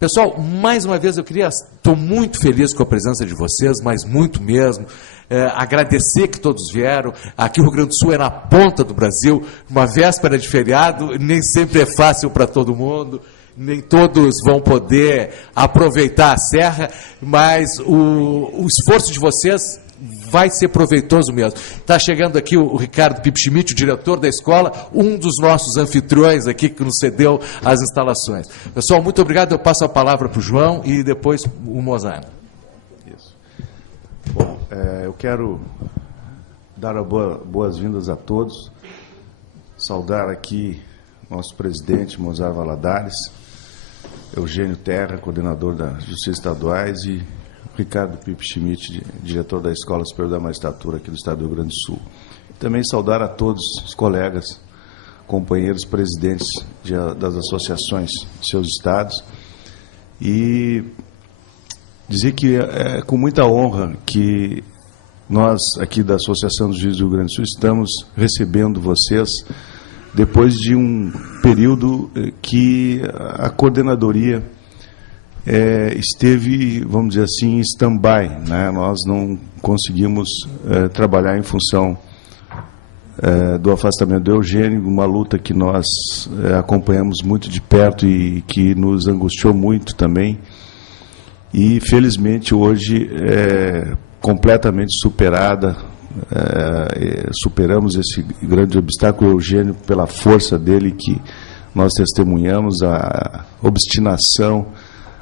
Pessoal, mais uma vez estou muito feliz com a presença de vocês, mas muito mesmo. Agradecer que todos vieram. Aqui o Rio Grande do Sul é na ponta do Brasil, uma véspera de feriado, nem sempre é fácil para todo mundo, nem todos vão poder aproveitar a serra, mas o esforço de vocês vai ser proveitoso mesmo. Está chegando aqui o Ricardo Pipschmidt, o diretor da escola, um dos nossos anfitriões aqui que nos cedeu as instalações. Pessoal, muito obrigado. Eu passo a palavra para o João e depois o Mozart. Isso. Bom, eu quero dar boas-vindas a todos, saudar aqui nosso presidente Mozart Valadares, Eugênio Terra, coordenador da Justiça Estaduais, e Ricardo Pipschmidt, diretor da Escola Superior da Magistratura aqui do Estado do Rio Grande do Sul. Também saudar a todos os colegas, companheiros, presidentes das associações de seus estados e dizer que é com muita honra que nós, aqui da Associação dos Juízes do Rio Grande do Sul, estamos recebendo vocês depois de um período que a coordenadoria esteve, vamos dizer assim, em stand-by, né? Nós não conseguimos trabalhar em função do afastamento do Eugênio, uma luta que nós acompanhamos muito de perto e que nos angustiou muito também. E, felizmente, hoje é completamente superada. Superamos esse grande obstáculo. O Eugênio, pela força dele, que nós testemunhamos, a obstinação,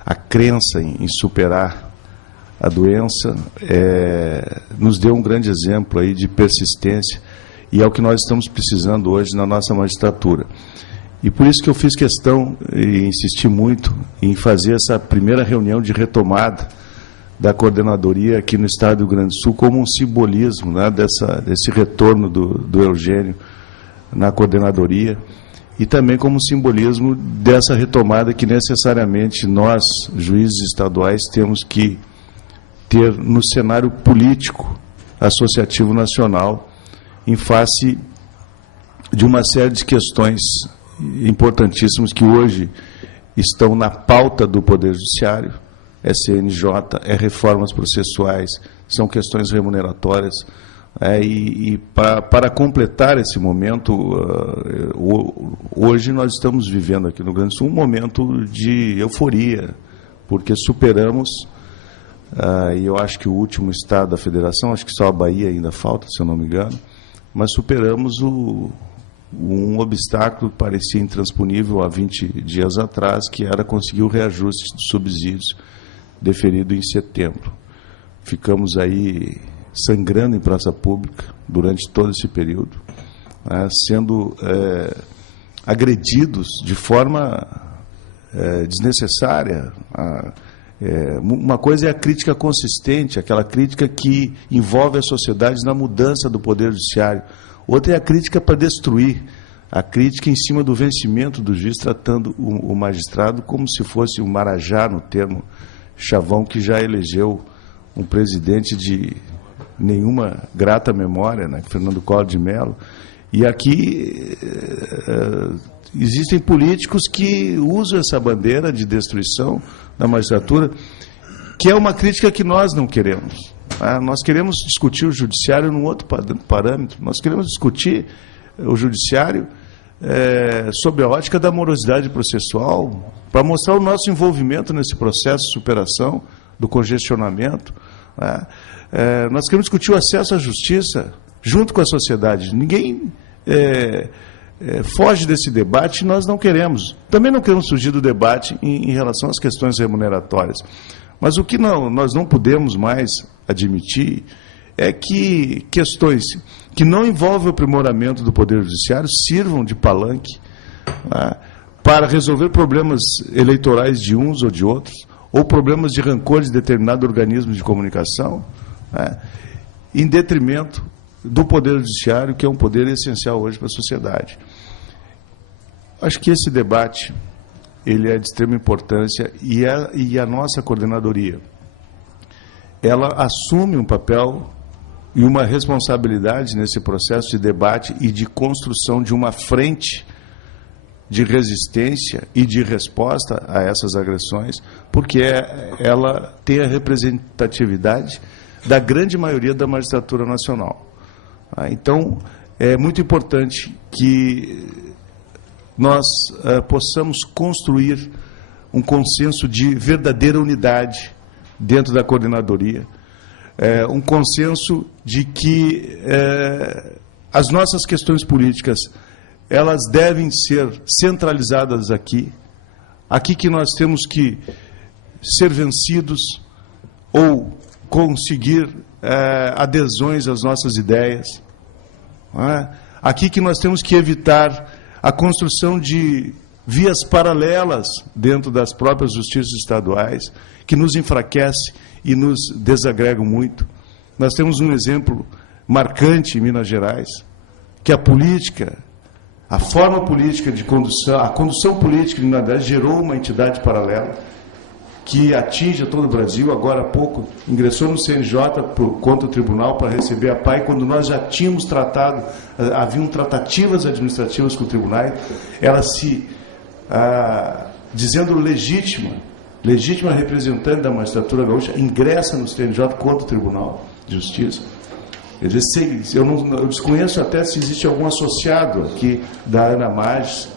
a crença em superar a doença, nos deu um grande exemplo aí de persistência, e é o que nós estamos precisando hoje na nossa magistratura. E por isso que eu fiz questão e insisti muito em fazer essa primeira reunião de retomada da coordenadoria aqui no Estado do Rio Grande do Sul como um simbolismo, né, desse retorno do Eugênio na coordenadoria, e também como simbolismo dessa retomada que necessariamente nós, juízes estaduais, temos que ter no cenário político associativo nacional, em face de uma série de questões importantíssimas que hoje estão na pauta do Poder Judiciário. CNJ, reformas processuais, são questões remuneratórias. Para completar esse momento, hoje nós estamos vivendo aqui no Rio Grande do Sul um momento de euforia, porque superamos, e eu acho que o último estado da federação, acho que só a Bahia ainda falta, se eu não me engano, mas superamos um obstáculo que parecia intransponível há 20 dias atrás, que era conseguir o reajuste dos subsídios deferido em setembro. Ficamos aí sangrando em praça pública durante todo esse período, sendo agredidos de forma desnecessária. Uma coisa é a crítica consistente, aquela crítica que envolve a sociedade na mudança do Poder Judiciário. Outra é a crítica para destruir, a crítica em cima do vencimento do juiz, tratando o magistrado como se fosse um marajá, no termo chavão, que já elegeu um presidente de nenhuma grata memória, né, Fernando Collor de Mello. E aqui existem políticos que usam essa bandeira de destruição da magistratura, que é uma crítica que nós não queremos. Nós queremos discutir o judiciário num outro parâmetro. Nós queremos discutir o judiciário sob a ótica da morosidade processual, para mostrar o nosso envolvimento nesse processo de superação do congestionamento. Nós queremos discutir o acesso à justiça junto com a sociedade. Ninguém foge desse debate, nós não queremos. Também não queremos fugir do debate em relação às questões remuneratórias. Mas o que nós não podemos mais admitir é que questões que não envolvem o aprimoramento do Poder Judiciário sirvam de palanque para resolver problemas eleitorais de uns ou de outros, ou problemas de rancor de determinado organismo de comunicação, em detrimento do Poder Judiciário, que é um poder essencial hoje para a sociedade. Acho que esse debate ele é de extrema importância, e a nossa coordenadoria ela assume um papel e uma responsabilidade nesse processo de debate e de construção de uma frente de resistência e de resposta a essas agressões, porque ela tem a representatividade da grande maioria da magistratura nacional. Então, é muito importante que nós possamos construir um consenso de verdadeira unidade dentro da coordenadoria, um consenso de que as nossas questões políticas elas devem ser centralizadas aqui que nós temos que ser vencidos ou conseguir adesões às nossas ideias, aqui que nós temos que evitar a construção de vias paralelas dentro das próprias justiças estaduais, que nos enfraquece e nos desagrega muito. Nós temos um exemplo marcante em Minas Gerais, que a política, a forma política de condução, a condução política de Minas Gerais gerou uma entidade paralela que atinge todo o Brasil. Agora há pouco ingressou no CNJ contra o tribunal para receber a PAI, quando nós já tínhamos tratado, haviam tratativas administrativas com o tribunal, ela se dizendo legítima representante da magistratura gaúcha, ingressa no CNJ contra o Tribunal de Justiça. Eu desconheço até se existe algum associado aqui da Ana Magis,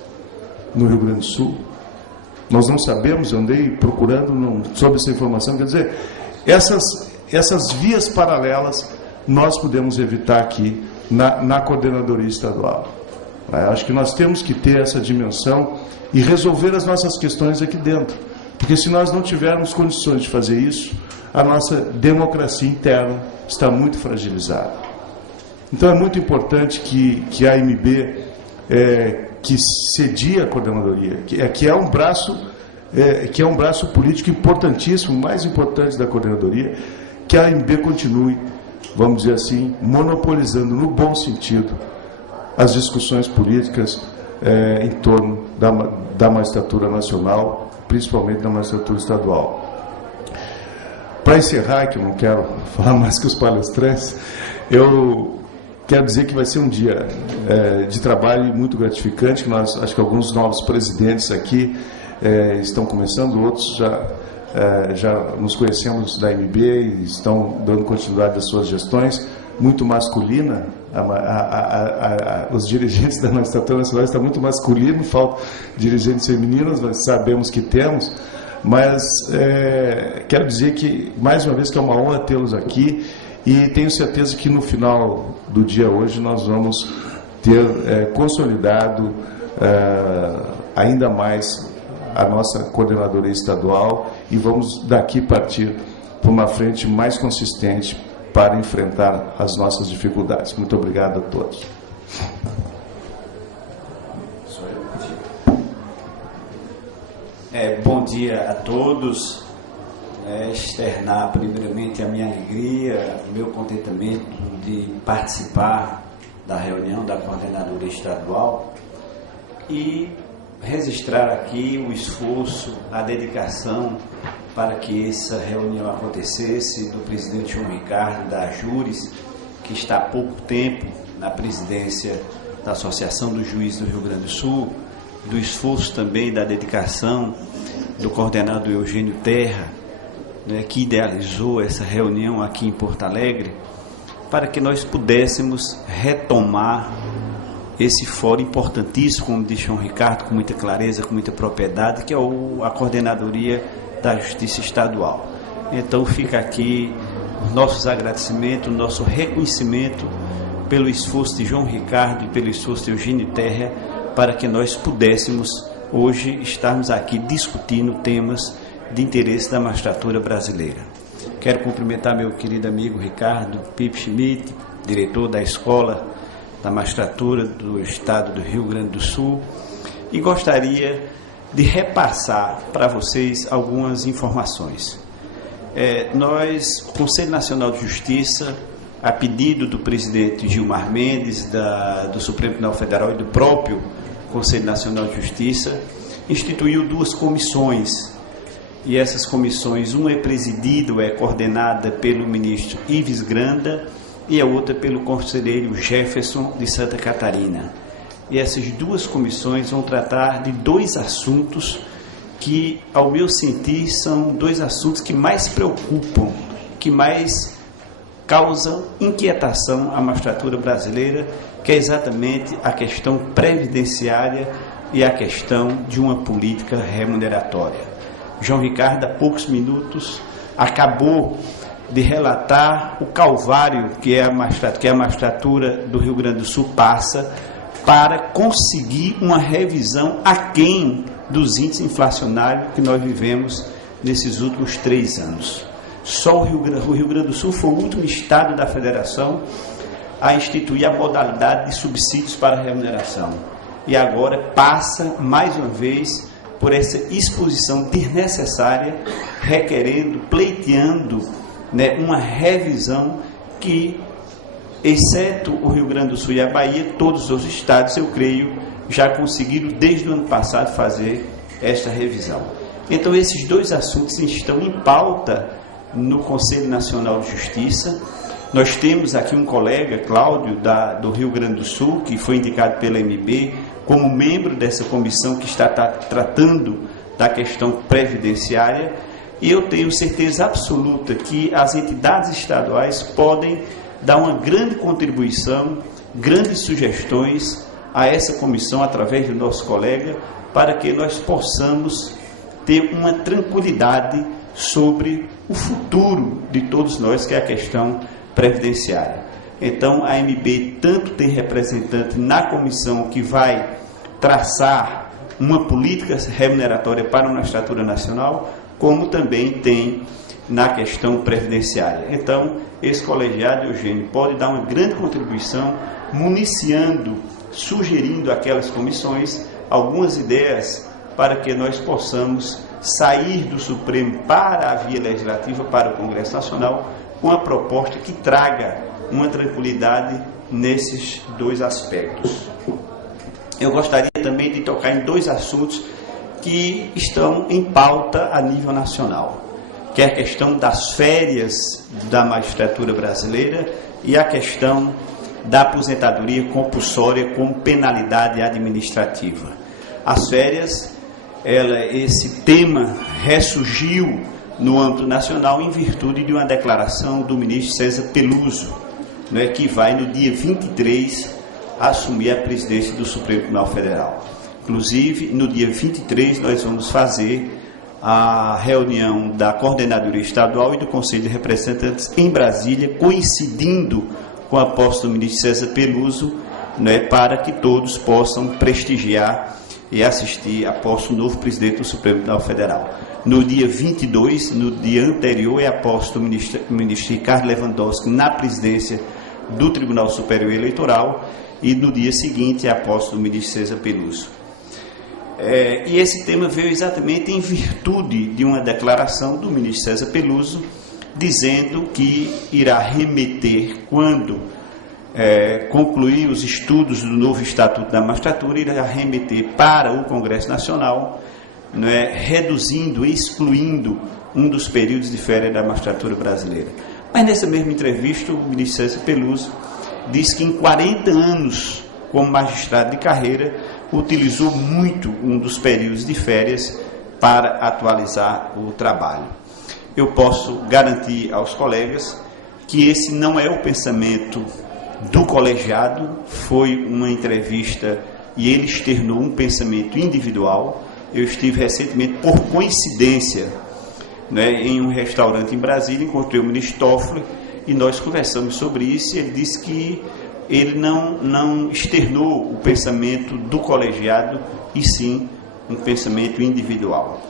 no Rio Grande do Sul. Nós não sabemos, eu andei procurando sobre essa informação. Quer dizer, essas vias paralelas nós podemos evitar aqui na coordenadoria estadual. Acho que nós temos que ter essa dimensão e resolver as nossas questões aqui dentro. Porque se nós não tivermos condições de fazer isso, a nossa democracia interna está muito fragilizada. Então é muito importante que a AMB, que cedia a coordenadoria, que é um braço político importantíssimo, mais importante da coordenadoria, que a AMB continue, vamos dizer assim, monopolizando, no bom sentido, as discussões políticas em torno da magistratura nacional, principalmente da magistratura estadual. Para encerrar, que eu não quero falar mais que os palestrantes, eu quero dizer que vai ser um dia de trabalho muito gratificante, que nós, acho que alguns novos presidentes aqui estão começando, outros já nos conhecemos da AMB e estão dando continuidade às suas gestões, muito masculina, os dirigentes da magistratura nacional estão muito masculinos, faltam dirigentes femininos, nós sabemos que temos, mas quero dizer que, mais uma vez, que é uma honra tê-los aqui e tenho certeza que no final do dia hoje nós vamos ter consolidado ainda mais a nossa coordenadoria estadual e vamos daqui partir para uma frente mais consistente para enfrentar as nossas dificuldades. Muito obrigado a todos. Bom dia a todos. Externar primeiramente a minha alegria, o meu contentamento de participar da reunião da coordenadoria estadual e registrar aqui o esforço, a dedicação para que essa reunião acontecesse do presidente João Ricardo, da Júris, que está há pouco tempo na presidência da Associação dos Juízes do Rio Grande do Sul, do esforço também da dedicação do coordenador Eugênio Terra, que idealizou essa reunião aqui em Porto Alegre, para que nós pudéssemos retomar esse fórum importantíssimo, como disse João Ricardo, com muita clareza, com muita propriedade, que é a coordenadoria da Justiça Estadual. Então fica aqui os nossos agradecimentos, o nosso reconhecimento pelo esforço de João Ricardo e pelo esforço de Eugênio Terra, para que nós pudéssemos hoje estarmos aqui discutindo temas de interesse da magistratura brasileira. Quero cumprimentar meu querido amigo Ricardo Pipe Schmidt, diretor da Escola da Magistratura do Estado do Rio Grande do Sul, e gostaria de repassar para vocês algumas informações. Nós, o Conselho Nacional de Justiça, a pedido do presidente Gilmar Mendes, do Supremo Tribunal Federal e do próprio Conselho Nacional de Justiça, instituiu 2 comissões, e essas comissões, uma é presidida, é coordenada pelo ministro Ives Granda, e a outra pelo conselheiro Jefferson de Santa Catarina. e essas duas comissões vão tratar de dois assuntos que, ao meu sentir, são dois assuntos que mais preocupam, que mais causam inquietação à magistratura brasileira, que é exatamente a questão previdenciária e a questão de uma política remuneratória. João Ricardo, há poucos minutos, acabou de relatar o calvário que a magistratura do Rio Grande do Sul passa para conseguir uma revisão aquém dos índices inflacionários que nós vivemos nesses últimos 3 anos. Só o Rio Grande do Sul foi o último estado da federação a instituir a modalidade de subsídios para remuneração. E agora passa, mais uma vez, por essa exposição desnecessária, requerendo, pleiteando, né, uma revisão que, exceto o Rio Grande do Sul e a Bahia, todos os estados, eu creio, já conseguiram desde o ano passado fazer esta revisão. Então, esses dois assuntos estão em pauta no Conselho Nacional de Justiça. Nós temos aqui um colega, Cláudio, do Rio Grande do Sul, que foi indicado pela MB como membro dessa comissão que está tratando da questão previdenciária, e eu tenho certeza absoluta que as entidades estaduais podem dar uma grande contribuição, grandes sugestões a essa comissão, através do nosso colega, para que nós possamos ter uma tranquilidade sobre o futuro de todos nós, que é a questão previdenciária. Então, a MB tanto tem representante na comissão que vai traçar uma política remuneratória para a magistratura nacional, como também tem na questão previdenciária. Então, esse colegiado, Eugênio, pode dar uma grande contribuição, municiando, sugerindo àquelas comissões algumas ideias para que nós possamos sair do Supremo para a via legislativa, para o Congresso Nacional, com uma proposta que traga uma tranquilidade nesses dois aspectos. Eu gostaria também de tocar em dois assuntos que estão em pauta a nível nacional, que é a questão das férias da magistratura brasileira e a questão da aposentadoria compulsória com penalidade administrativa. As férias, esse tema ressurgiu no âmbito nacional em virtude de uma declaração do ministro César Peluso, né, que vai no dia 23 assumir a presidência do Supremo Tribunal Federal. Inclusive, no dia 23 nós vamos fazer a reunião da Coordenadoria Estadual e do Conselho de Representantes em Brasília, coincidindo com a posse do ministro César Peluso, né, para que todos possam prestigiar e assistir a posse do novo presidente do Supremo Tribunal Federal. No dia 22, no dia anterior, é a posse do ministro Ricardo Lewandowski na presidência do Tribunal Superior Eleitoral, e no dia seguinte é a posse do ministro César Peluso. E esse tema veio exatamente em virtude de uma declaração do ministro César Peluso, dizendo que irá remeter, quando concluir os estudos do novo Estatuto da Magistratura, irá remeter para o Congresso Nacional, né, reduzindo, excluindo um dos períodos de férias da magistratura brasileira. Mas nessa mesma entrevista, o ministro César Peluso disse que em 40 anos como magistrado de carreira, utilizou muito um dos períodos de férias para atualizar o trabalho. Eu posso garantir aos colegas que esse não é o pensamento do colegiado, foi uma entrevista e ele externou um pensamento individual. Eu estive recentemente, por coincidência, né, em um restaurante em Brasília, encontrei o ministro Toffoli e nós conversamos sobre isso, e ele disse que ele não externou o pensamento do colegiado, e sim um pensamento individual.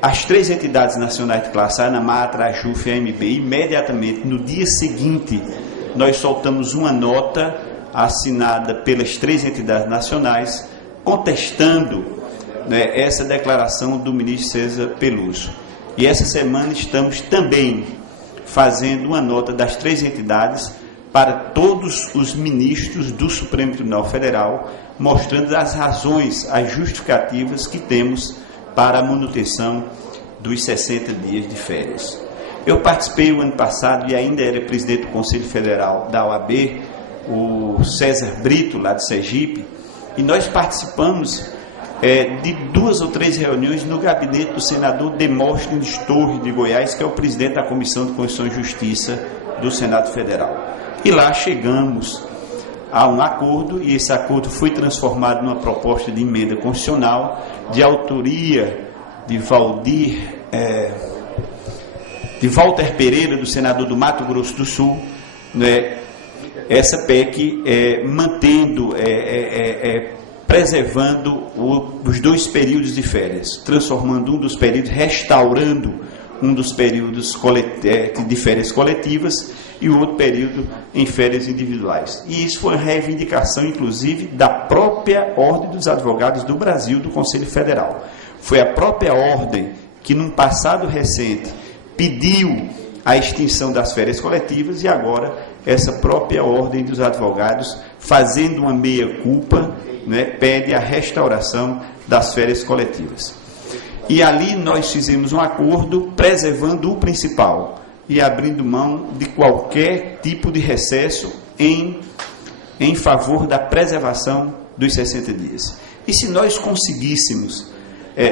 As 3 entidades nacionais de classe, a ANAMATRA, a AJUF e a AMB, imediatamente no dia seguinte, nós soltamos uma nota assinada pelas 3 entidades nacionais, contestando, né, essa declaração do ministro César Peluso. E essa semana estamos também fazendo uma nota das 3 entidades para todos os ministros do Supremo Tribunal Federal, mostrando as razões, as justificativas que temos para a manutenção dos 60 dias de férias. Eu participei o ano passado, e ainda era presidente do Conselho Federal da OAB, o César Brito, lá de Sergipe, e nós participamos de 2 ou 3 reuniões no gabinete do senador Demóstenes Torres de Goiás, que é o presidente da Comissão de Constituição e Justiça do Senado Federal. E lá chegamos a um acordo, e esse acordo foi transformado numa proposta de emenda constitucional de autoria de Walter Pereira, do senador do Mato Grosso do Sul, né? Essa PEC mantendo, preservando os 2 períodos de férias, transformando um dos períodos, restaurando um dos períodos de férias coletivas e o outro período em férias individuais. E isso foi uma reivindicação, inclusive, da própria Ordem dos Advogados do Brasil, do Conselho Federal. Foi a própria ordem que, num passado recente, pediu a extinção das férias coletivas, e agora essa própria Ordem dos Advogados, fazendo uma meia-culpa, né, pede a restauração das férias coletivas. E ali nós fizemos um acordo preservando o principal e abrindo mão de qualquer tipo de recesso em favor da preservação dos 60 dias. E se nós conseguíssemos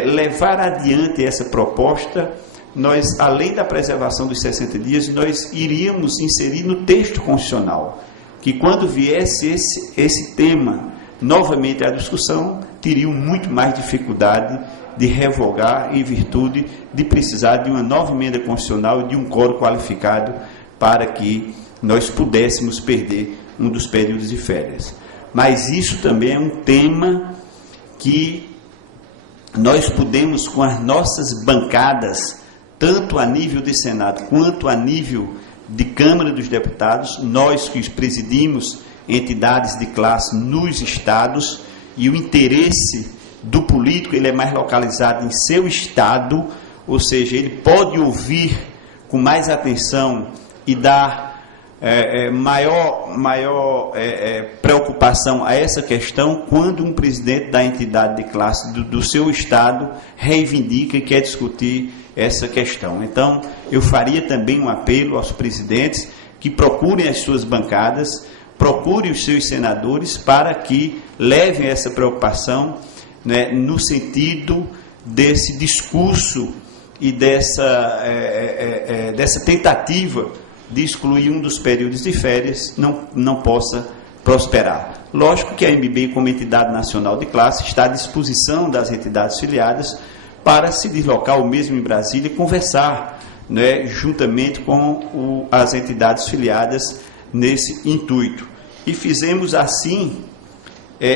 levar adiante essa proposta, nós, além da preservação dos 60 dias, nós iríamos inserir no texto constitucional que, quando viesse esse tema novamente à discussão, teriam muito mais dificuldade de revogar em virtude de precisar de uma nova emenda constitucional e de um quórum qualificado para que nós pudéssemos perder um dos períodos de férias. Mas isso também é um tema que nós podemos, com as nossas bancadas, tanto a nível de Senado quanto a nível de Câmara dos Deputados, nós que presidimos entidades de classe nos estados, e o interesse do político ele é mais localizado em seu estado, ou seja, ele pode ouvir com mais atenção e dar maior preocupação a essa questão quando um presidente da entidade de classe do seu estado reivindica e quer discutir essa questão. Então, eu faria também um apelo aos presidentes que procurem as suas bancadas, procurem os seus senadores para que levem essa preocupação, né, no sentido desse discurso e dessa tentativa de excluir um dos períodos de férias não possa prosperar. Lógico que a MB, como entidade nacional de classe, está à disposição das entidades filiadas para se deslocar o mesmo em Brasília e conversar, né, juntamente com as entidades filiadas nesse intuito. E fizemos assim,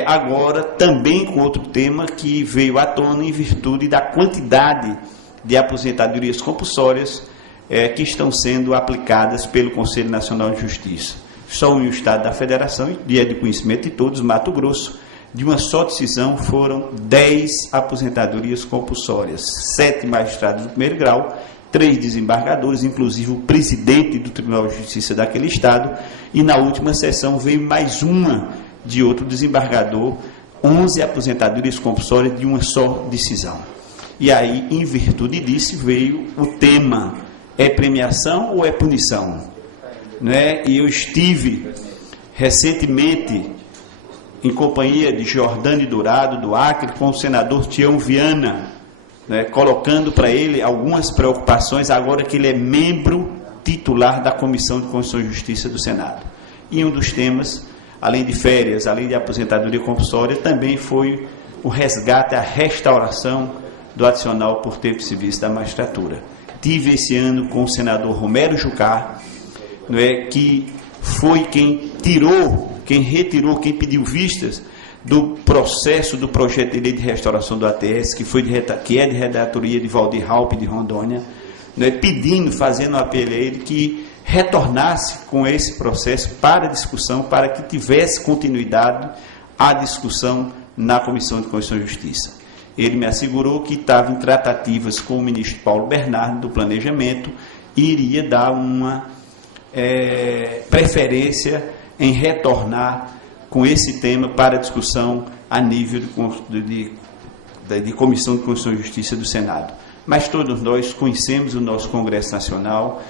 agora também com outro tema que veio à tona em virtude da quantidade de aposentadorias compulsórias que estão sendo aplicadas pelo Conselho Nacional de Justiça. Só em um estado da federação, e é de conhecimento de todos, Mato Grosso, de uma só decisão foram 10 aposentadorias compulsórias, 7 magistrados do primeiro grau, 3 desembargadores, inclusive o presidente do Tribunal de Justiça daquele estado, e na última sessão veio mais uma de outro desembargador, 11 aposentadorias compulsórias de uma só decisão. E aí, em virtude disso, veio o tema: é premiação ou é punição? Né? E eu estive recentemente em companhia de Jordani Dourado, do Acre, com o senador Tião Viana, né, colocando para ele algumas preocupações, agora que ele é membro titular da Comissão de Constituição e Justiça do Senado. E um dos temas, além de férias, além de aposentadoria compulsória, também foi o resgate, a restauração do adicional por tempo civis da magistratura. Tive esse ano com o senador Romero Jucá, que foi quem retirou, quem pediu vistas do processo do projeto de lei de restauração do ATS, que é de redatoria de Valdir Raupp de Rondônia, fazendo um apelo a ele que retornasse com esse processo para discussão, para que tivesse continuidade a discussão na Comissão de Constituição e Justiça. Ele me assegurou que estava em tratativas com o ministro Paulo Bernardo do Planejamento e iria dar uma preferência em retornar com esse tema para discussão a nível de Comissão de Constituição e Justiça do Senado. Mas todos nós conhecemos o nosso Congresso Nacional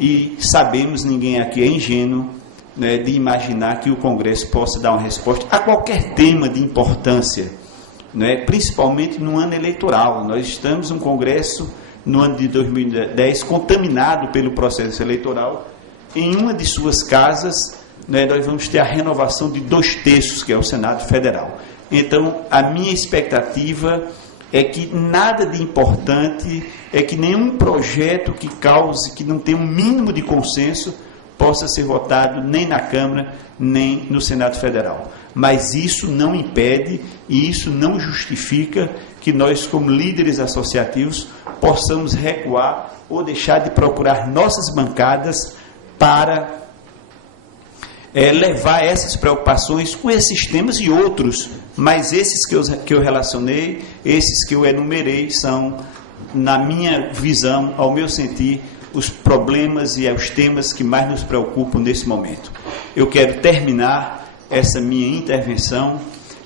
e sabemos, ninguém aqui é ingênuo, né, de imaginar que o Congresso possa dar uma resposta a qualquer tema de importância, né, principalmente no ano eleitoral. Nós estamos um Congresso, no ano de 2010, contaminado pelo processo eleitoral. Em uma de suas casas, né, nós vamos ter a renovação de 2/3, que é o Senado Federal. Então, a minha expectativa é que nada de importante, é que nenhum projeto que cause, que não tenha um mínimo de consenso, possa ser votado nem na Câmara, nem no Senado Federal. Mas isso não impede e isso não justifica que nós, como líderes associativos, possamos recuar ou deixar de procurar nossas bancadas para levar essas preocupações com esses temas e outros, mas esses que eu relacionei, esses que eu enumerei, são, na minha visão, ao meu sentir, os problemas e os temas que mais nos preocupam nesse momento. Eu quero terminar essa minha intervenção,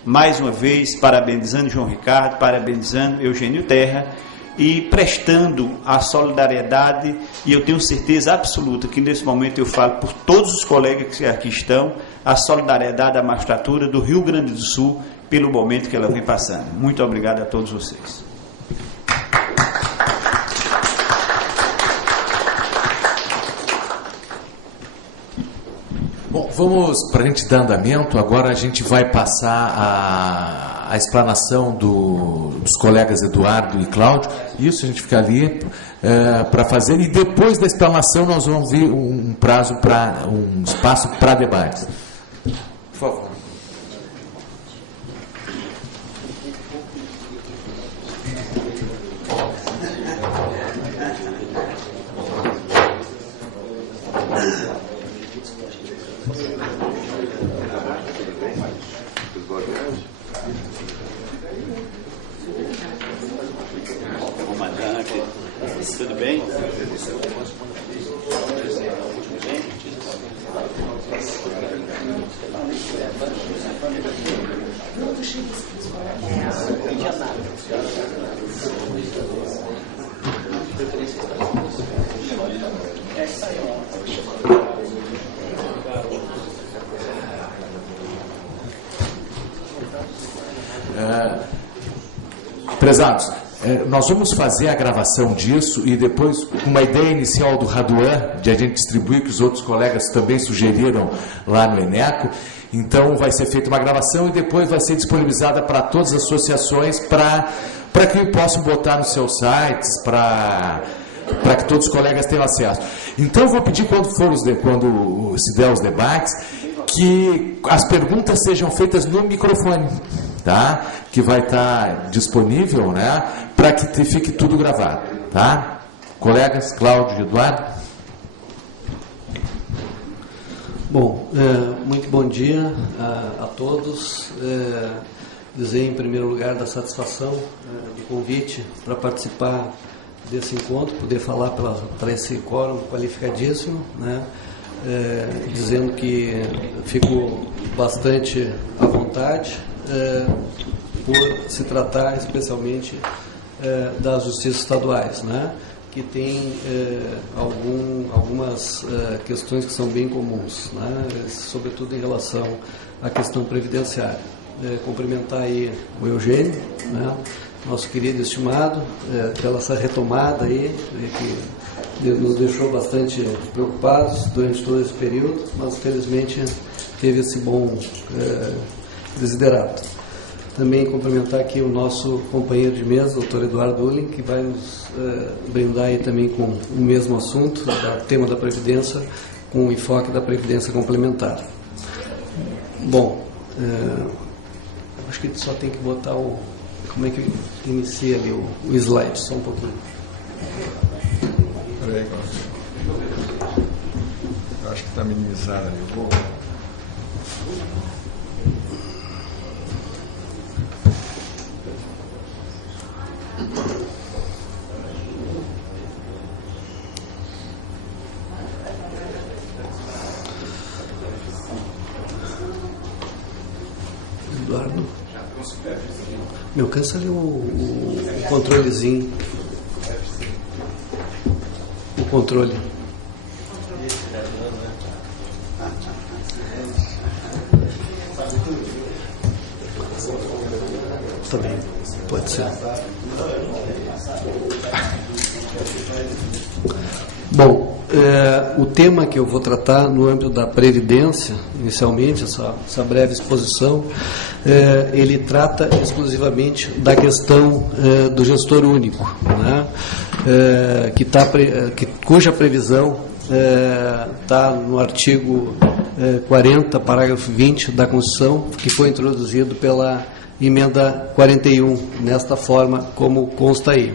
mais uma vez, parabenizando João Ricardo, parabenizando Eugênio Terra, e prestando a solidariedade, e eu tenho certeza absoluta que nesse momento eu falo por todos os colegas que aqui estão, a solidariedade à magistratura do Rio Grande do Sul pelo momento que ela vem passando. Muito obrigado a todos vocês. Bom, vamos, para a gente dar andamento, agora a gente vai passar a explanação dos colegas Eduardo e Cláudio. Isso, a gente fica ali para fazer, e depois da explanação nós vamos ver um espaço para debates. Por favor. Comandante, tudo bem? Prezados, nós vamos fazer a gravação disso e depois, com uma ideia inicial do Raduan, de a gente distribuir, que os outros colegas também sugeriram lá no Eneco. Então vai ser feita uma gravação e depois vai ser disponibilizada para todas as associações para que possam botar nos seus sites, para que todos os colegas tenham acesso. Então eu vou pedir, quando se der os debates, que as perguntas sejam feitas no microfone, tá? Que vai estar disponível, né? Para que fique tudo gravado, tá? Colegas, Cláudio e Eduardo. Bom, muito bom dia a todos. Dizer em primeiro lugar da satisfação do convite para participar desse encontro, poder falar para esse quórum qualificadíssimo, né? Dizendo que fico bastante à vontade por se tratar especialmente das justiças estaduais, né? Que tem algumas questões que são bem comuns, né? Sobretudo em relação à questão previdenciária. Cumprimentar aí o Eugênio, né? Nosso querido estimado, pela essa retomada aí, que nos deixou bastante preocupados durante todo esse período, mas felizmente teve esse bom desiderato. Também cumprimentar aqui o nosso companheiro de mesa, o doutor Eduardo Ulin, que vai nos brindar aí também com o mesmo assunto, o tema da Previdência, com o enfoque da Previdência Complementar. Bom, acho que só tem que botar como é que inicia ali o slide, só um pouquinho. Peraí, eu acho que está minimizado ali. Eduardo, me alcança ali o controlezinho. O controle. Também pode ser. Bom, o tema que eu vou tratar no âmbito da Previdência, inicialmente, essa breve exposição, ele trata exclusivamente da questão do gestor único, né? Cuja previsão está no artigo 40, parágrafo 20 da Constituição, que foi introduzido pela emenda 41, nesta forma como consta aí.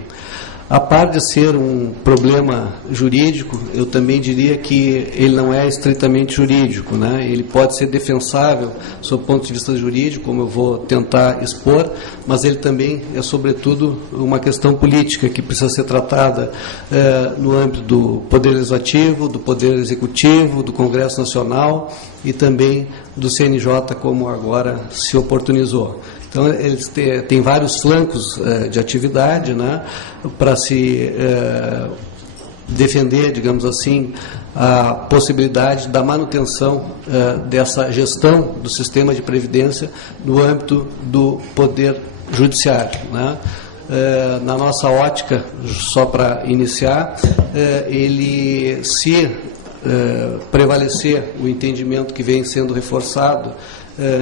A par de ser um problema jurídico, eu também diria que ele não é estritamente jurídico, né? Ele pode ser defensável sob o ponto de vista jurídico, como eu vou tentar expor, mas ele também é, sobretudo, uma questão política que precisa ser tratada no âmbito do Poder Legislativo, do Poder Executivo, do Congresso Nacional e também do CNJ, como agora se oportunizou. Então, eles têm vários flancos de atividade, né, para se defender, digamos assim, a possibilidade da manutenção dessa gestão do sistema de previdência no âmbito do Poder Judiciário, né. Na nossa ótica, só para iniciar, ele, se prevalecer o entendimento que vem sendo reforçado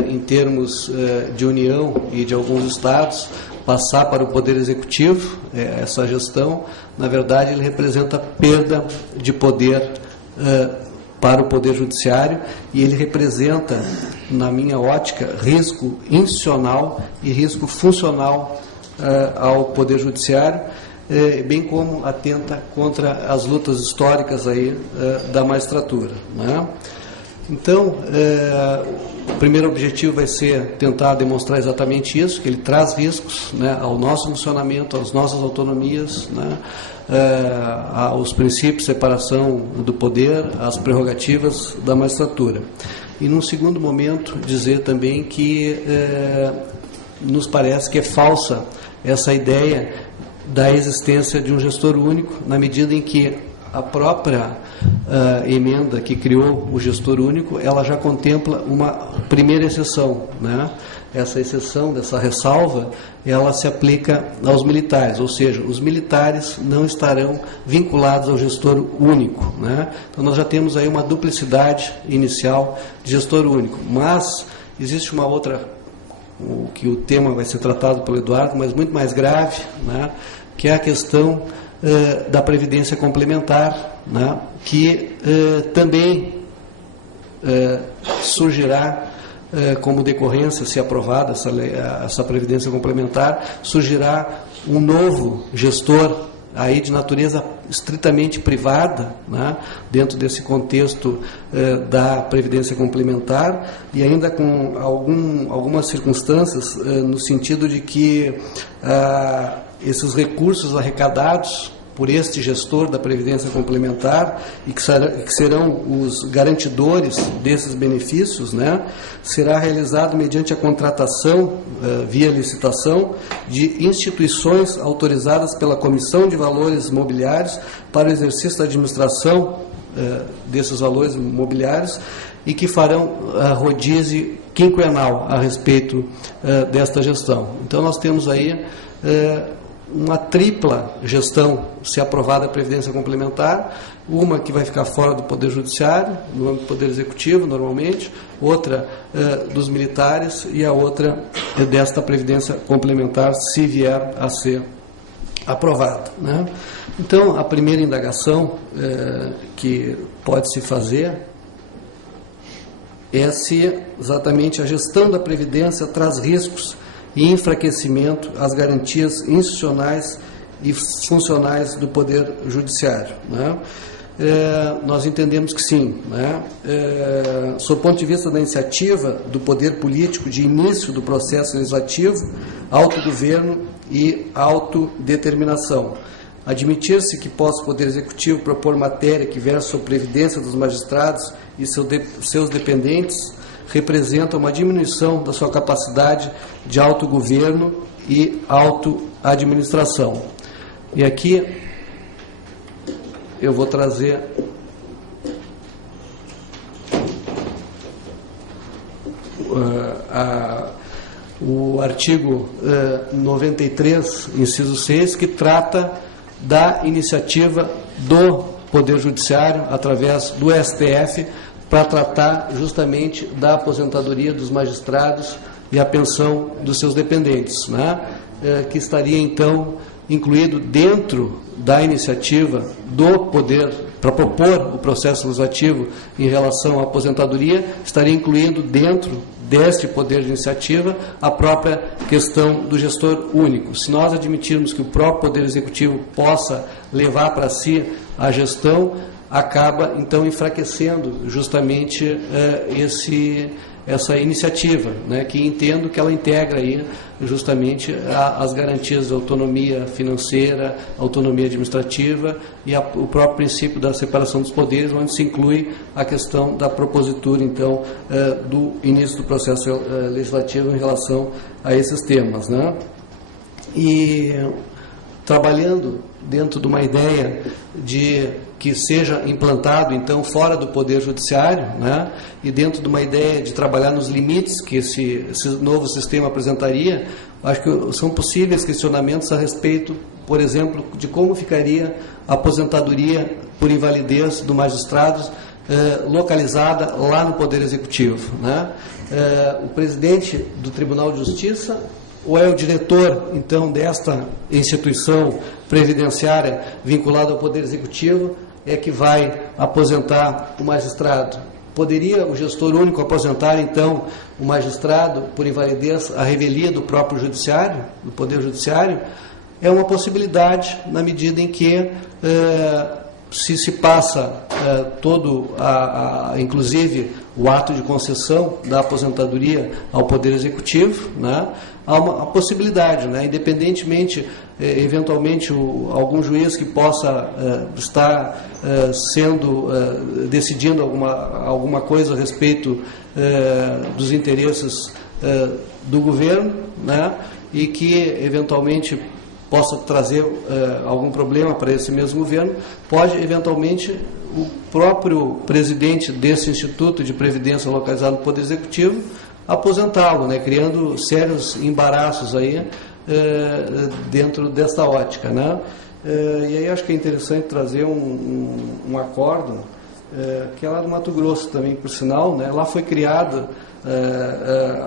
em termos de União e de alguns estados, passar para o Poder Executivo, essa gestão, na verdade, ele representa perda de poder para o Poder Judiciário e ele representa, na minha ótica, risco institucional e risco funcional ao Poder Judiciário, bem como atenta contra as lutas históricas aí da magistratura, né? Então, o primeiro objetivo vai ser tentar demonstrar exatamente isso, que ele traz riscos, né, ao nosso funcionamento, às nossas autonomias, né, aos princípios de separação do poder, às prerrogativas da magistratura. E, num segundo momento, dizer também que nos parece que é falsa essa ideia da existência de um gestor único, na medida em que a própria emenda que criou o gestor único, ela já contempla uma primeira exceção, né? Essa exceção, dessa ressalva, ela se aplica aos militares, ou seja, os militares não estarão vinculados ao gestor único, né? Então nós já temos aí uma duplicidade inicial de gestor único, mas existe uma outra, que o tema vai ser tratado pelo Eduardo, mas muito mais grave, né? Que é a questão da Previdência Complementar, né, que também surgirá como decorrência, se aprovada essa Previdência Complementar, surgirá um novo gestor aí de natureza estritamente privada, né, dentro desse contexto da Previdência Complementar, e ainda com algumas circunstâncias no sentido de que esses recursos arrecadados por este gestor da Previdência Complementar e que serão os garantidores desses benefícios, né, será realizado mediante a contratação, via licitação, de instituições autorizadas pela Comissão de Valores Mobiliários para o exercício da administração desses valores mobiliários e que farão rodízio quinquenal a respeito desta gestão. Então, nós temos aí uma tripla gestão, se aprovada a Previdência Complementar, uma que vai ficar fora do Poder Judiciário, no âmbito do Poder Executivo, normalmente, outra dos militares e a outra desta Previdência Complementar, se vier a ser aprovada, né? Então, a primeira indagação que pode-se fazer é se exatamente a gestão da Previdência traz riscos e enfraquecimento às garantias institucionais e funcionais do Poder Judiciário, né? Nós entendemos que sim, né? Sob o ponto de vista da iniciativa do poder político de início do processo legislativo, autogoverno e autodeterminação. Admitir-se que possa o Poder Executivo propor matéria que versa sobre a previdência dos magistrados e seus dependentes representa uma diminuição da sua capacidade de autogoverno e autoadministração. E aqui eu vou trazer o artigo 93, inciso 6, que trata da iniciativa do Poder Judiciário, através do STF, para tratar justamente da aposentadoria dos magistrados e a pensão dos seus dependentes, né? Que estaria, então, incluído dentro da iniciativa do Poder, para propor o processo legislativo em relação à aposentadoria, estaria incluindo dentro deste poder de iniciativa a própria questão do gestor único. Se nós admitirmos que o próprio Poder Executivo possa levar para si a gestão, acaba, então, enfraquecendo justamente essa iniciativa, né, que entendo que ela integra aí justamente as garantias de autonomia financeira, autonomia administrativa e o próprio princípio da separação dos poderes, onde se inclui a questão da propositura, então, do início do processo legislativo em relação a esses temas, né? E trabalhando dentro de uma ideia de que seja implantado, então, fora do Poder Judiciário, né, e dentro de uma ideia de trabalhar nos limites que esse novo sistema apresentaria, acho que são possíveis questionamentos a respeito, por exemplo, de como ficaria a aposentadoria por invalidez do magistrado localizada lá no Poder Executivo, né? O presidente do Tribunal de Justiça ou é o diretor, então, desta instituição previdenciária vinculada ao Poder Executivo é que vai aposentar o magistrado? Poderia o gestor único aposentar, então, o magistrado por invalidez à revelia do próprio judiciário, do Poder Judiciário? É uma possibilidade, na medida em que se passa inclusive o ato de concessão da aposentadoria ao Poder Executivo, né? Há uma possibilidade, né? Independentemente, eventualmente, algum juiz que possa estar decidindo alguma coisa a respeito dos interesses do governo, né? E que, eventualmente, possa trazer algum problema para esse mesmo governo, pode, eventualmente, o próprio presidente desse Instituto de Previdência localizado no Poder Executivo aposentá-lo, né, criando sérios embaraços aí dentro desta ótica, né? E aí acho que é interessante trazer um acórdão que é lá do Mato Grosso também, por sinal, né? Lá foi criada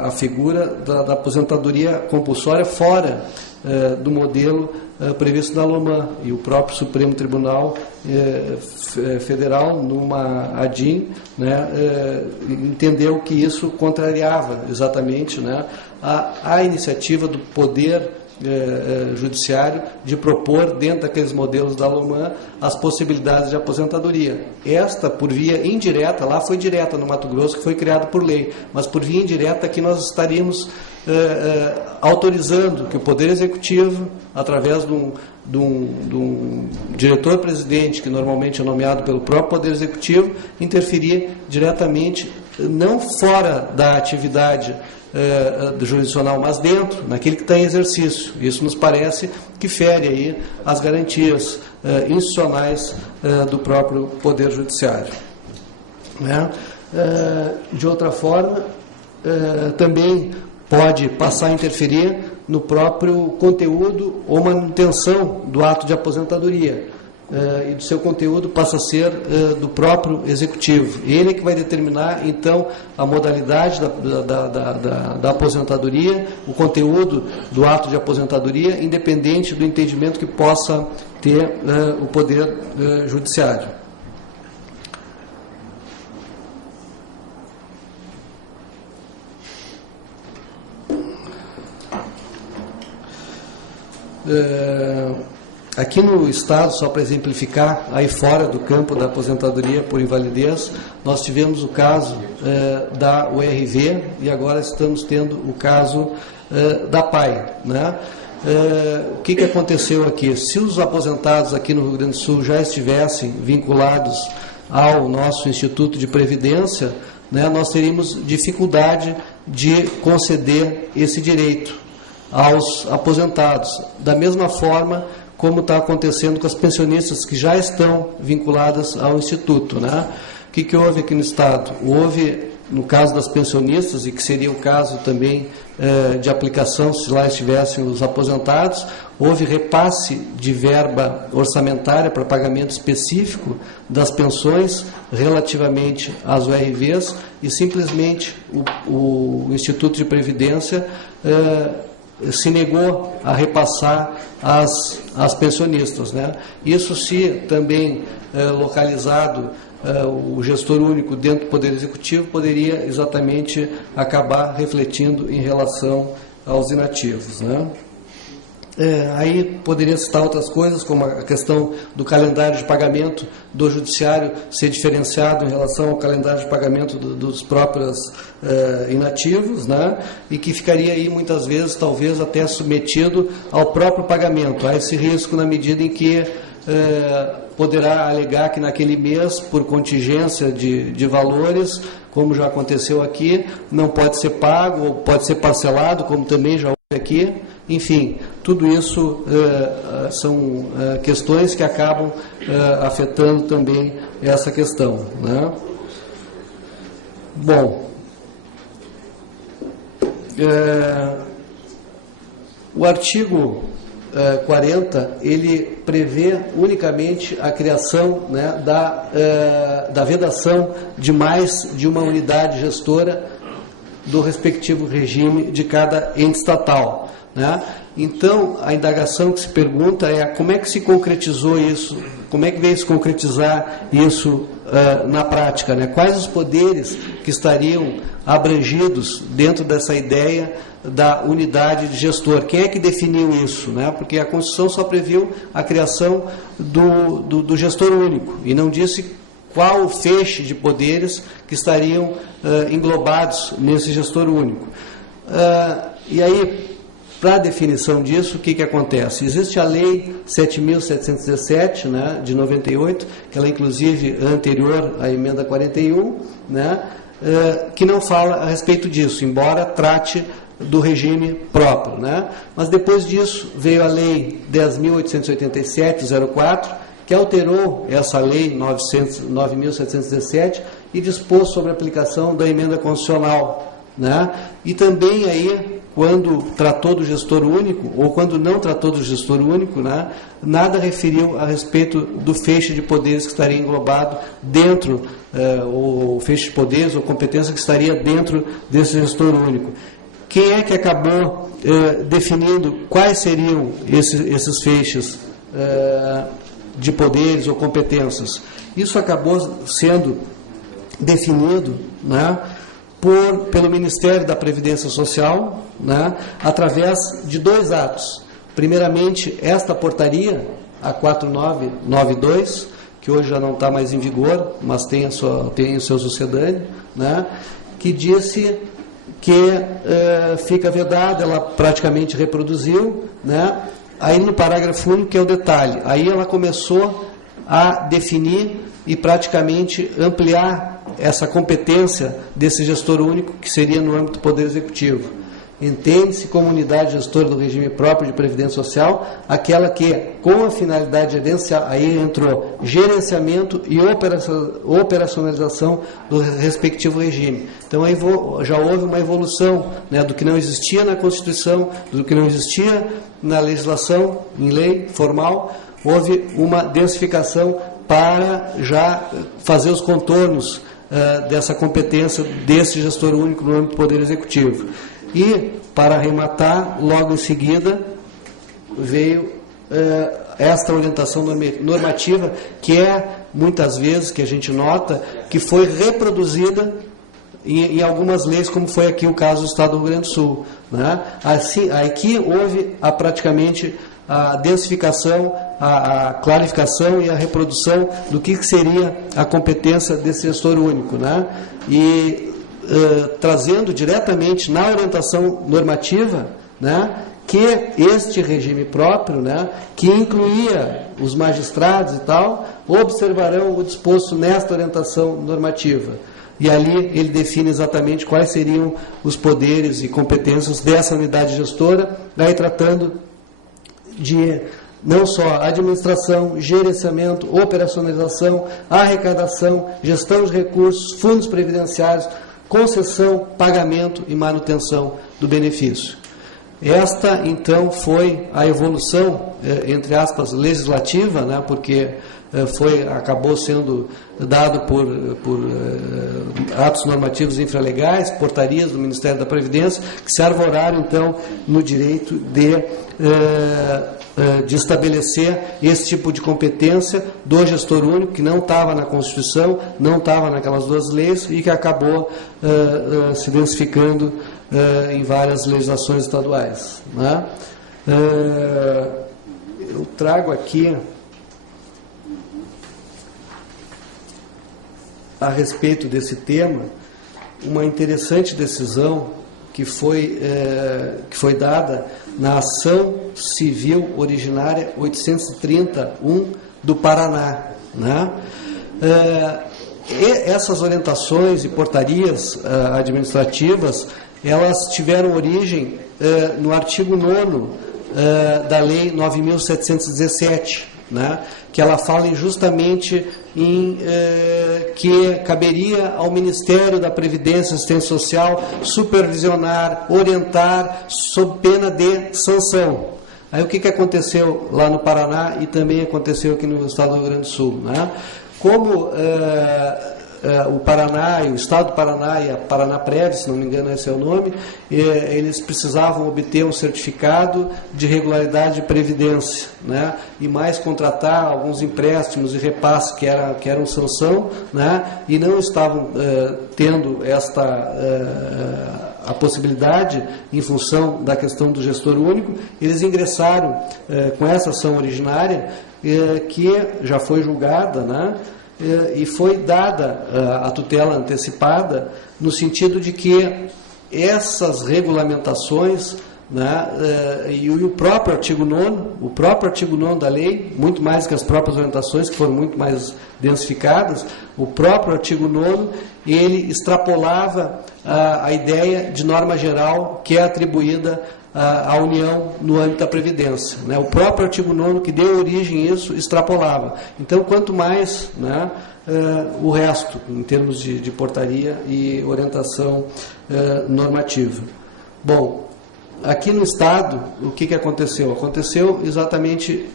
a figura da aposentadoria compulsória fora do modelo previsto na LOMAN, e o próprio Supremo Tribunal Federal, numa ADIM, né, entendeu que isso contrariava exatamente, né, a iniciativa do Poder Judiciário de propor, dentro daqueles modelos da LOMAN, as possibilidades de aposentadoria. Esta, por via indireta, lá foi direta no Mato Grosso, que foi criada por lei, mas por via indireta aqui nós estaríamos autorizando que o Poder Executivo, através de um diretor-presidente, que normalmente é nomeado pelo próprio Poder Executivo, interferir diretamente, não fora da atividade do jurisdicional, mas dentro, naquele que está em exercício. Isso nos parece que fere aí as garantias institucionais do próprio Poder Judiciário, né? De outra forma, também pode passar a interferir no próprio conteúdo ou manutenção do ato de aposentadoria, e do seu conteúdo passa a ser do próprio Executivo. Ele é que vai determinar, então, a modalidade da aposentadoria, o conteúdo do ato de aposentadoria, independente do entendimento que possa ter o Poder Judiciário. Aqui no Estado, só para exemplificar, aí fora do campo da aposentadoria por invalidez, nós tivemos o caso da URV e agora estamos tendo o caso da PAI, né? O que aconteceu aqui? Se os aposentados aqui no Rio Grande do Sul já estivessem vinculados ao nosso Instituto de Previdência, né, nós teríamos dificuldade de conceder esse direito aos aposentados, da mesma forma como está acontecendo com as pensionistas que já estão vinculadas ao Instituto, né? O que houve aqui no Estado? Houve no caso das pensionistas, e que seria o caso também de aplicação se lá estivessem os aposentados, houve repasse de verba orçamentária para pagamento específico das pensões relativamente às URVs, e simplesmente o Instituto de Previdência se negou a repassar às pensionistas, né? Isso se também localizado o gestor único dentro do Poder Executivo poderia exatamente acabar refletindo em relação aos inativos, né? Aí poderia citar outras coisas, como a questão do calendário de pagamento do judiciário ser diferenciado em relação ao calendário de pagamento dos próprios inativos, né? E que ficaria aí muitas vezes, talvez até submetido ao próprio pagamento, a esse risco na medida em que poderá alegar que naquele mês, por contingência de valores, como já aconteceu aqui, não pode ser pago ou pode ser parcelado, como também já houve aqui. Enfim, tudo isso são questões que acabam afetando também essa questão, né? Bom, o artigo 40, ele prevê unicamente a criação, né, da vedação de mais de uma unidade gestora do respectivo regime de cada ente estatal, né? Então, a indagação que se pergunta é como é que se concretizou isso, como é que veio se concretizar isso na prática, né? Quais os poderes que estariam abrangidos dentro dessa ideia da unidade de gestor? Quem é que definiu isso, né? Porque a Constituição só previu a criação do gestor único e não disse qual o feixe de poderes que estariam englobados nesse gestor único. E aí, para a definição disso, o que acontece? Existe a Lei 7.717, né, de 98, que ela inclusive é anterior à emenda 41, né, que não fala a respeito disso, embora trate do regime próprio, né? Mas depois disso veio a Lei 10.887/04, que alterou essa Lei 9.717 e dispôs sobre a aplicação da emenda constitucional, né? E também aí, quando tratou do gestor único, ou quando não tratou do gestor único, né, nada referiu a respeito do feixe de poderes que estaria englobado dentro, ou feixe de poderes ou competência que estaria dentro desse gestor único. Quem é que acabou definindo quais seriam esses feixes de poderes ou competências? Isso acabou sendo definido, né, pelo Ministério da Previdência Social, né, através de dois atos. Primeiramente, esta portaria, a 4992, que hoje já não está mais em vigor, mas tem o seu sucedâneo, né, que disse que fica vedada, ela praticamente reproduziu, né. Aí no parágrafo único, que é o detalhe, aí ela começou a definir e praticamente ampliar essa competência desse gestor único, que seria no âmbito do Poder Executivo. Entende-se como unidade gestora do regime próprio de Previdência Social aquela que, com a finalidade gerencial, aí entrou gerenciamento e operacionalização do respectivo regime. Então aí já houve uma evolução, né, do que não existia na Constituição, do que não existia na legislação, em lei formal, houve uma densificação para já fazer os contornos dessa competência desse gestor único no âmbito do Poder Executivo. E, para arrematar, logo em seguida, veio esta orientação normativa, que muitas vezes, que a gente nota, que foi reproduzida em algumas leis, como foi aqui o caso do Estado do Rio Grande do Sul, né? Assim, aqui houve praticamente a densificação, a clarificação e a reprodução do que seria a competência desse gestor único, né? E trazendo diretamente na orientação normativa, né, que este regime próprio, né, que incluía os magistrados e tal, observarão o disposto nesta orientação normativa. E ali ele define exatamente quais seriam os poderes e competências dessa unidade gestora, daí tratando de não só administração, gerenciamento, operacionalização, arrecadação, gestão de recursos, fundos previdenciários, concessão, pagamento e manutenção do benefício. Esta, então, foi a evolução, entre aspas, legislativa, né, porque acabou sendo dado por atos normativos infralegais, portarias do Ministério da Previdência, que se arvoraram, então, no direito de estabelecer esse tipo de competência do gestor único, que não estava na Constituição, não estava naquelas duas leis e que acabou se densificando em várias legislações estaduais, né? Eu trago aqui a respeito desse tema uma interessante decisão que foi dada na Ação Civil Originária 831 do Paraná, né? E essas orientações e portarias administrativas, elas tiveram origem no artigo 9º da Lei 9.717, né? Que ela fala justamente em que caberia ao Ministério da Previdência e Assistência Social supervisionar, orientar, sob pena de sanção. Aí o que aconteceu lá no Paraná e também aconteceu aqui no estado do Rio Grande do Sul, né? Como o Paraná, e o Estado do Paraná e a Paranaprev, se não me engano esse é o nome, eles precisavam obter um certificado de regularidade de previdência, né? E mais contratar alguns empréstimos e repasses que eram sanção, né? E não estavam tendo a possibilidade, em função da questão do gestor único, eles ingressaram com essa ação originária, que já foi julgada, né? E foi dada a tutela antecipada, no sentido de que essas regulamentações, né, e o próprio artigo 9º da lei, muito mais que as próprias orientações, que foram muito mais densificadas, o próprio artigo 9º, ele extrapolava a ideia de norma geral que é atribuída à União no âmbito da Previdência, né? O próprio artigo 9º que deu origem a isso extrapolava. Então, quanto mais, né, o resto, em termos de portaria e orientação normativa. Bom, aqui no Estado, o que aconteceu? Aconteceu exatamente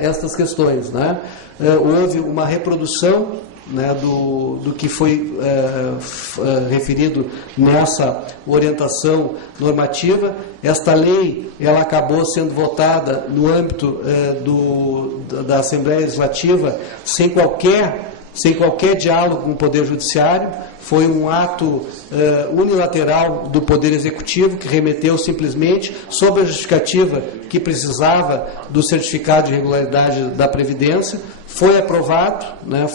estas questões, né? Houve uma reprodução, né, do que foi referido nessa orientação normativa. Esta lei, ela acabou sendo votada no âmbito da Assembleia Legislativa sem qualquer diálogo com o Poder Judiciário. Foi um ato unilateral do Poder Executivo, que remeteu simplesmente sob a justificativa que precisava do certificado de regularidade da Previdência. Foi aprovado, né,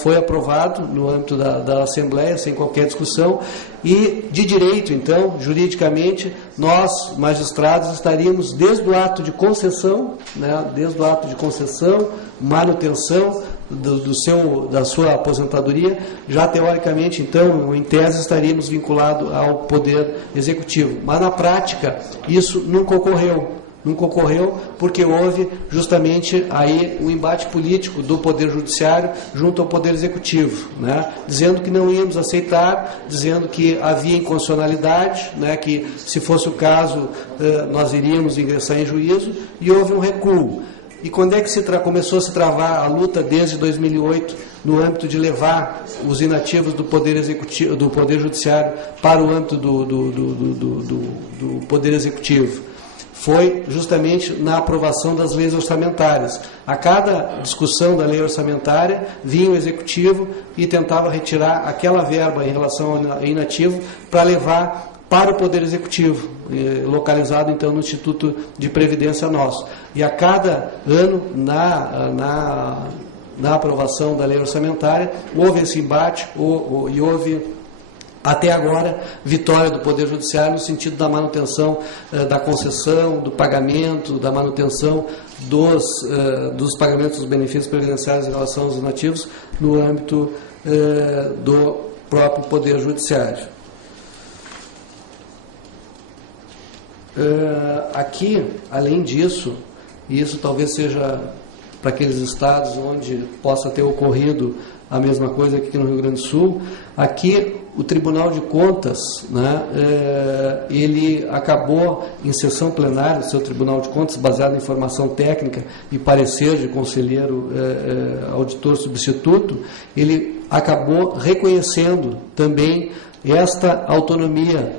no âmbito da Assembleia, sem qualquer discussão, e de direito, então, juridicamente, nós, magistrados, estaríamos desde o ato de concessão, né, manutenção da sua aposentadoria, já teoricamente, então, em tese, estaríamos vinculados ao Poder Executivo. Mas, na prática, isso nunca ocorreu. Porque houve justamente aí um embate político do Poder Judiciário junto ao Poder Executivo, né? Dizendo que não íamos aceitar, dizendo que havia inconstitucionalidade, né? Que, se fosse o caso, nós iríamos ingressar em juízo, e houve um recuo. E quando é que começou a se travar a luta? Desde 2008, no âmbito de levar os inativos do Poder Executivo, do Poder Judiciário para o âmbito do Poder Executivo. Foi justamente na aprovação das leis orçamentárias. A cada discussão da lei orçamentária, vinha o Executivo e tentava retirar aquela verba em relação ao inativo para levar para o Poder Executivo, localizado então no Instituto de Previdência nosso. E a cada ano, na aprovação da lei orçamentária, houve esse embate e houve, até agora, vitória do Poder Judiciário no sentido da manutenção da concessão, do pagamento, da manutenção dos pagamentos dos benefícios previdenciários em relação aos inativos no âmbito do próprio Poder Judiciário. Aqui, além disso, e isso talvez seja para aqueles estados onde possa ter ocorrido a mesma coisa que aqui no Rio Grande do Sul, aqui o Tribunal de Contas, né, ele acabou, em sessão plenária do seu Tribunal de Contas, baseado em informação técnica e parecer de conselheiro auditor substituto, ele acabou reconhecendo também esta autonomia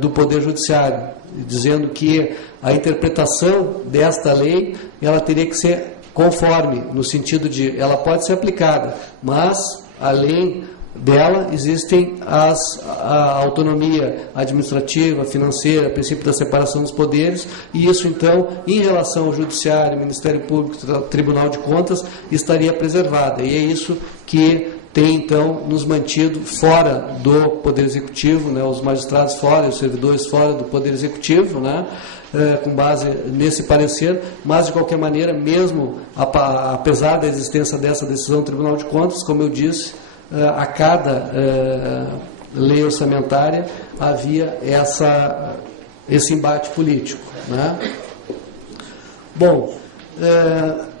do Poder Judiciário, dizendo que a interpretação desta lei ela teria que ser conforme, no sentido de ela pode ser aplicada, mas além dela existem a autonomia administrativa, financeira, princípio da separação dos poderes, e isso então, em relação ao Judiciário, Ministério Público, Tribunal de Contas, estaria preservada, e é isso que tem então nos mantido fora do Poder Executivo, né, os magistrados fora, os servidores fora do Poder Executivo, né, com base nesse parecer, mas de qualquer maneira, mesmo apesar da existência dessa decisão do Tribunal de Contas, como eu disse, a cada lei orçamentária havia esse embate político, né? Bom,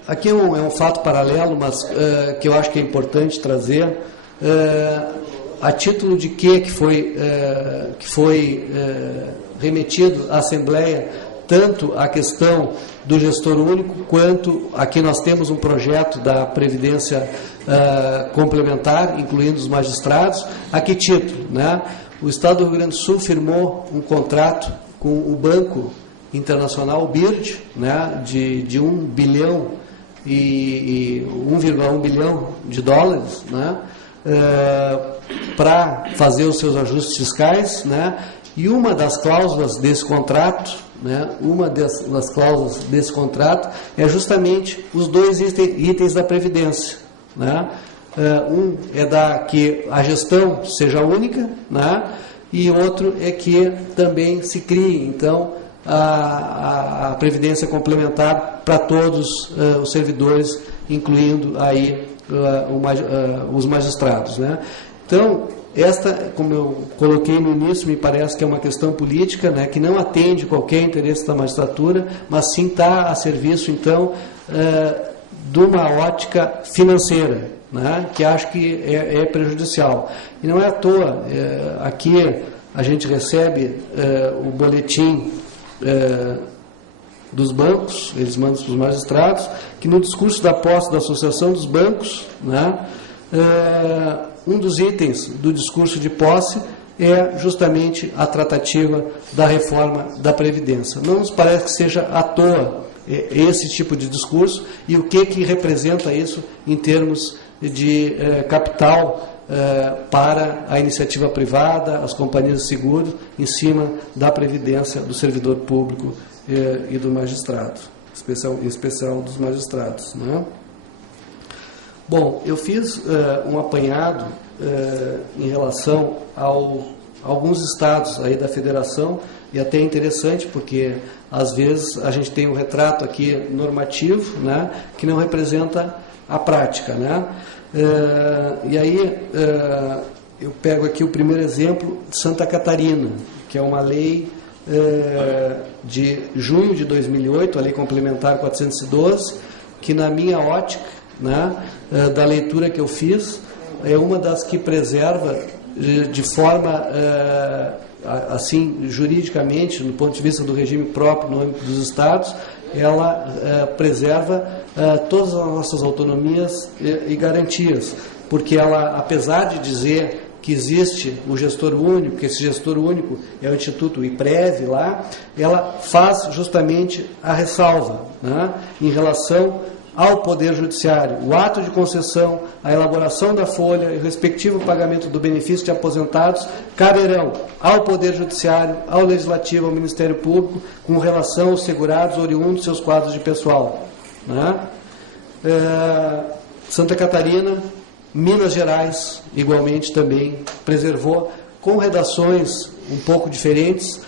aqui é um fato paralelo, mas que eu acho que é importante trazer, a título de que foi remetido à Assembleia tanto a questão do gestor único, quanto aqui nós temos um projeto da Previdência complementar, incluindo os magistrados. A que título, né? O Estado do Rio Grande do Sul firmou um contrato com o Banco Internacional, o BIRD, né, de 1 bilhão e 1,1 bilhão de dólares, né, para fazer os seus ajustes fiscais, né, e uma das cláusulas desse contrato, né, das cláusulas desse contrato é justamente os dois itens da Previdência, né? Um é que a gestão seja única, né, e outro é que também se crie, então, a Previdência complementar para todos os servidores, incluindo aí os magistrados, né? Então, esta, como eu coloquei no início, me parece que é uma questão política, né, que não atende qualquer interesse da magistratura, mas sim está a serviço, então, de uma ótica financeira, né, que acho que é prejudicial. E não é à toa, aqui a gente recebe o boletim dos bancos, eles mandam para os magistrados, que no discurso da posse da Associação dos Bancos, né, um dos itens do discurso de posse é justamente a tratativa da reforma da Previdência. Não nos parece que seja à toa esse tipo de discurso e o que representa isso em termos de capital para a iniciativa privada, as companhias de seguros, em cima da Previdência do servidor público e do magistrado, em especial dos magistrados, né? Bom, eu fiz um apanhado em relação a alguns estados aí da federação, e até é interessante porque às vezes a gente tem um retrato aqui normativo, né, que não representa a prática, né? E aí eu pego aqui o primeiro exemplo de Santa Catarina, que é uma lei de junho de 2008, a Lei Complementar 412, que na minha ótica, né, da leitura que eu fiz, é uma das que preserva de forma, assim, juridicamente, do ponto de vista do regime próprio no âmbito dos estados, ela preserva todas as nossas autonomias e garantias, porque ela, apesar de dizer que existe o gestor único, que esse gestor único é o Instituto IPREV lá, ela faz justamente a ressalva, né, em relação ao Poder Judiciário, o ato de concessão, a elaboração da folha e o respectivo pagamento do benefício de aposentados caberão ao Poder Judiciário, ao Legislativo, ao Ministério Público, com relação aos segurados oriundos de seus quadros de pessoal, né? Santa Catarina, Minas Gerais, igualmente também preservou, com redações um pouco diferentes,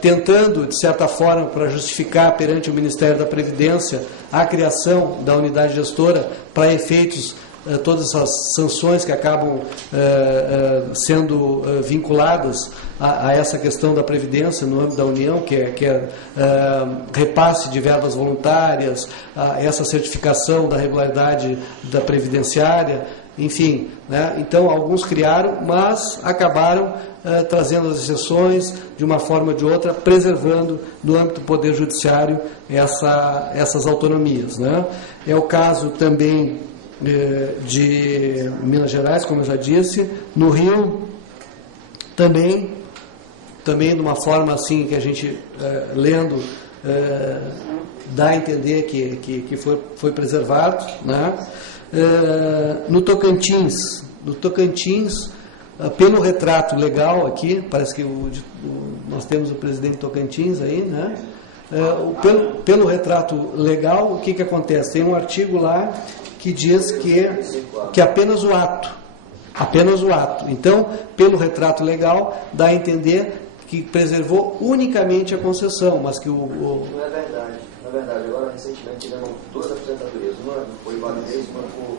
tentando, de certa forma, para justificar perante o Ministério da Previdência a criação da unidade gestora para efeitos todas essas sanções que acabam sendo vinculadas a essa questão da Previdência no âmbito da União, que é repasse de verbas voluntárias, essa certificação da regularidade da previdenciária, enfim, né? Então alguns criaram, mas acabaram trazendo as exceções de uma forma ou de outra, preservando no âmbito do Poder Judiciário essas autonomias, né? É o caso também de Minas Gerais, como eu já disse, no Rio também de uma forma assim que a gente lendo dá a entender que foi preservado, né? No Tocantins, pelo retrato legal aqui, parece que nós temos o presidente Tocantins aí, né? Pelo retrato legal, o que acontece? Tem um artigo lá que diz que apenas o ato. Então, pelo retrato legal, dá a entender que preservou unicamente a concessão, mas que Não é verdade. Na verdade, agora recentemente tivemos duas aposentadorias. Uma foi validez, uma por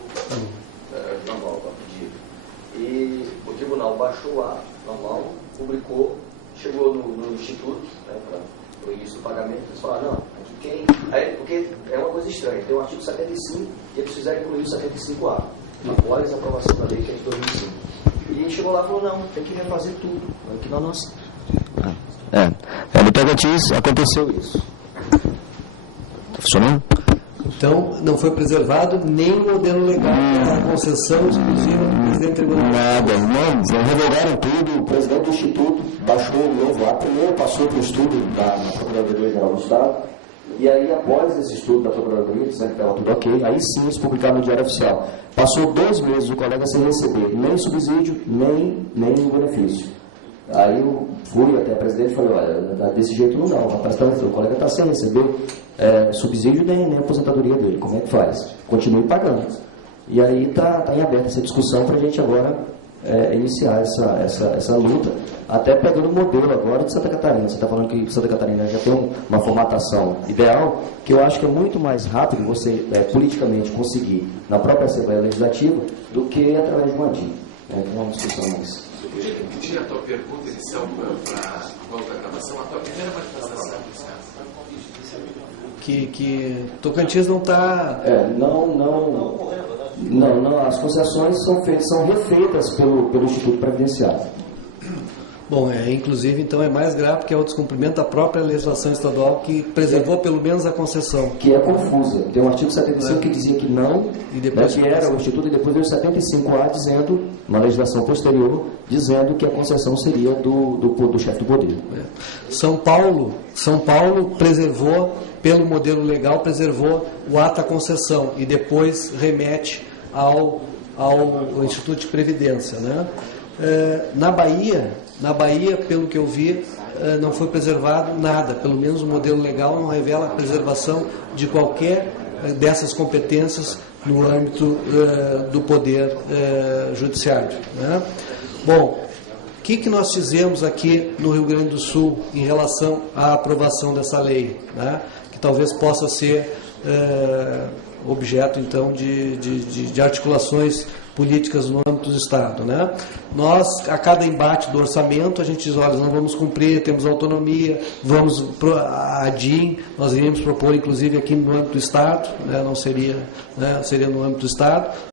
normal, para pedir. E o tribunal baixou o ato normal, publicou, chegou no Instituto, né, para o início do pagamento, eles falaram, não, aqui quem... Aí, porque é uma coisa estranha, tem o artigo 75 e eles fizeram incluir o 75A, após a aprovação da lei que é de 2005. E chegou lá e falou, não, tem que refazer tudo. Aqui na nossa... no Tocantins aconteceu isso. Está funcionando? Então, não foi preservado nem o modelo legal da concessão exclusiva do presidente do tribunal. Nada, não revogaram tudo. O presidente do Instituto baixou o novo ato, primeiro passou para o estudo da Procuradoria-Geral do Estado, e aí, após esse estudo da Procuradoria, dizendo que estava tudo ok, aí sim eles publicaram no Diário Oficial. Passou 2 meses o colega sem receber nem subsídio, nem benefício. Aí eu fui até a presidente e falei, olha, desse jeito não dá, o colega está sem receber subsídio nem aposentadoria dele, como é que faz? Continue pagando. E aí está em aberta essa discussão para a gente agora iniciar essa luta, até pegando o modelo agora de Santa Catarina. Você está falando que Santa Catarina já tem uma formatação ideal, que eu acho que é muito mais rápido você politicamente conseguir na própria Assembleia Legislativa do que através de uma DIN. É uma discussão mais... Podia repetir a tua pergunta inicial para volta à gravação, a tua primeira manifestação, que Tocantins não está... Não, as concessões são refeitas pelo Instituto Previdenciário. Bom, inclusive, então, é mais grave porque é o descumprimento da própria legislação estadual que preservou pelo menos a concessão. Que é confusa. Tem um artigo 75 que dizia que não, e depois que era o Instituto, e depois veio o 75A dizendo, uma legislação posterior, dizendo que a concessão seria do chefe do poder. São Paulo preservou, pelo modelo legal, preservou o ato à concessão e depois remete ao Instituto de Previdência, né? Na Bahia, pelo que eu vi, não foi preservado nada, pelo menos o modelo legal não revela a preservação de qualquer dessas competências no âmbito do Poder Judiciário, né? Bom, o que nós fizemos aqui no Rio Grande do Sul em relação à aprovação dessa lei, né? Que talvez possa ser objeto, então, de articulações políticas no âmbito do Estado, né? Nós, a cada embate do orçamento, a gente diz, olha, não vamos cumprir, temos autonomia, vamos a DIN, nós iríamos propor, inclusive, aqui no âmbito do Estado, né? Não seria, né? Seria no âmbito do Estado.